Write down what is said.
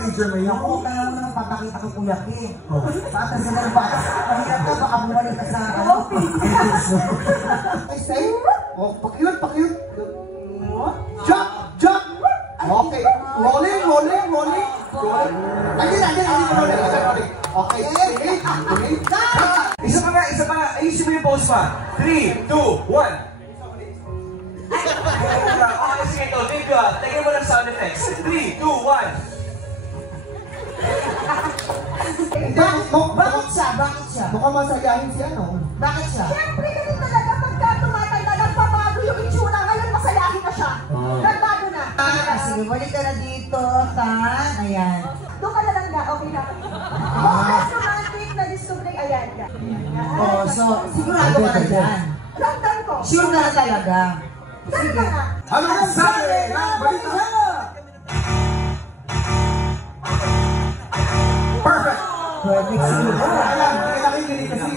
teenager mo yun? Ako, kaya mo naman papakita ko kuya Ki. Saan sa ganun ba? Mahirap ka, baka bumalik ka sa ano. Ay, say? Oh, pakiyot. Jump! Okay. Rolling. Ayun. Okay. Isa pa nga. Ayusin mo yung pose pa. 3, 2, 1. Okay, sige ito. Video ah. Tingnan mo ng sound effects. 3, 2, 1. Bakit siya? Mukhang masayahin siya, no? Bakit siya? Siyempre, ganun talaga pagka tumatanda, nagpabago yung itsura. Ngayon, masayahin na siya. Nagbago na. Sige, balik ka na dito, Tan. Ayan. Doon ka na lang na, okay na. Most romantic na discovery, ayan ka. Oh, so, sigurado ka na dyan. Ramdam ko. Sure ka na talaga. Saan ka na? Ano ang sabi ng balita? Perfect siguro. Kailangan kinig kasi.